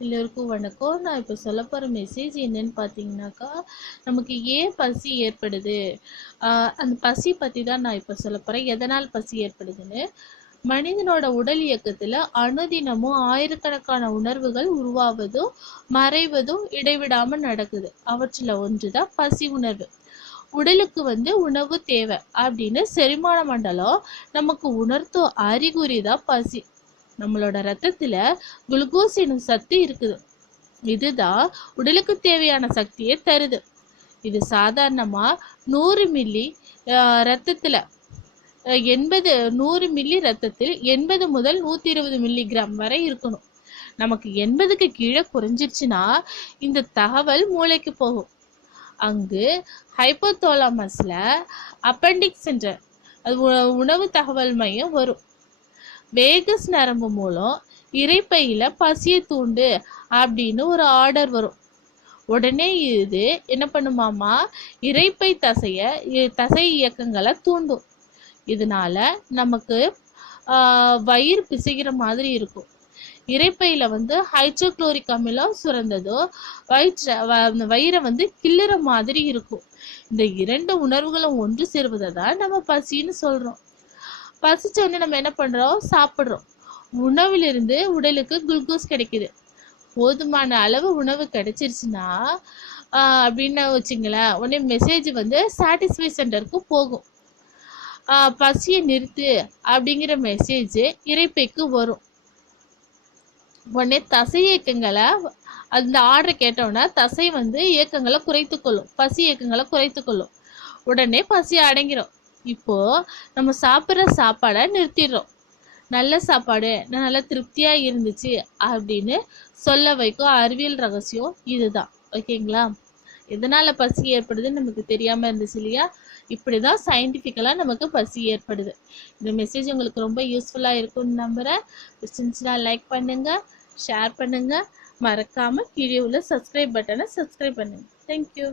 எல்லோருக்கும் வணக்கம். நான் இப்போ சொல்ல போகிற மெசேஜ் என்னன்னு பார்த்தீங்கன்னாக்கா நமக்கு ஏன் பசி ஏற்படுது? அந்த பசி பற்றி தான் நான் இப்போ சொல்ல போகிறேன் எதனால் பசி ஏற்படுதுன்னு? மனிதனோட உடல் இயக்கத்தில் அனுதினமும் ஆயிரக்கணக்கான உணர்வுகள் உருவாவதும் மறைவதும் இடைவிடாமல் நடக்குது. அவற்றில் ஒன்று தான் பசி உணர்வு. உடலுக்கு வந்து உணவு தேவை அப்படின்னு செரிமான மண்டலம் நமக்கு உணர்த்தும் அறிகுறி தான் பசி. நம்மளோட ரத்தத்துல குளுக்கோஸ் எனும் சத்து இருக்குது. இதுதான் உடலுக்கு தேவையான சக்தியை தருது. இது சாதாரணமா நூறு மில்லி ரத்தத்துல எண்பது நூறு மில்லி ரத்தத்தில் எண்பது முதல் நூத்தி இருபது மில்லி கிராம் வரை இருக்கணும். நமக்கு எண்பதுக்கு கீழே குறைஞ்சிருச்சுன்னா இந்த தகவல் மூளைக்கு போகும். அங்கு ஹைப்போதோலாமஸ்ல அப்பெண்டிக்ஸ் என்ற அது உ- உணவு தகவல் மையம் வரும். வேகஸ் நரம்பு மூலம் இறைப்பையில் பசியை தூண்டு அப்படின்னு ஒரு ஆர்டர் வரும். உடனே இது என்ன பண்ணுமாமா? இரைப்பை தசைய தசை இயக்கங்களை தூண்டும். இதனால நமக்கு வயிறு பிசைகிற மாதிரி இருக்கும். இரைப்பையில வந்து ஹைட்ரோக்ளோரிக் அமிலம் சுரந்ததோ வயிற்ற வ- அந்த வயிறை வந்து கிள்ளுற மாதிரி இருக்கும். இந்த இரண்டு உணர்வுகளும் ஒன்று சேர்வதை தான் நம்ம பசின்னு சொல்றோம். பசிச்ச உடனே நம்ம என்ன பண்றோம்? சாப்பிட்றோம். உணவிலிருந்து உடலுக்கு குளுக்கோஸ் கிடைக்குது. போதுமான அளவு உணவு கிடைச்சிருச்சுன்னா அப்படின்னு வச்சுங்களேன் உடனே மெசேஜ் வந்து சாட்டிஸ்ஃபை சென்டருக்கு போகும். பசியை நிறுத்து அப்படிங்கிற மெசேஜ் இறைப்பைக்கு வரும். உடனே தசை இயக்கங்களை அந்த ஆர்டர் கேட்டோன்னா தசை வந்து இயக்கங்களை குறைத்து கொள்ளும் பசி இயக்கங்களை குறைத்து கொள்ளும் உடனே பசி அடங்கிடும் இப்போ நம்ம சாப்பிட்ற சாப்பாடை நிறுத்திடுறோம். நல்ல சாப்பாடு நான் நல்லா திருப்தியா இருந்துச்சு அப்படின்னு சொல்ல வைக்கும் அறிவியல் ரகசியம் இதுதான். ஓகேங்களா? எதனால பசி ஏற்படுதுன்னு நமக்கு தெரியாம இருந்துச்சு இல்லையா? இப்படிதான் சயின்டிஃபிக்கலா நமக்கு பசி ஏற்படுது. இந்த மெசேஜ் உங்களுக்கு ரொம்ப யூஸ்ஃபுல்லா இருக்கும்னு நம்புறேன். பிடிச்சிருந்துச்சுன்னா லைக் பண்ணுங்க ஷேர் பண்ணுங்க. மறக்காம கீழே உள்ள சப்ஸ்கிரைப் பட்டனை சப்ஸ்கிரைப் பண்ணுங்க. தேங்க்யூ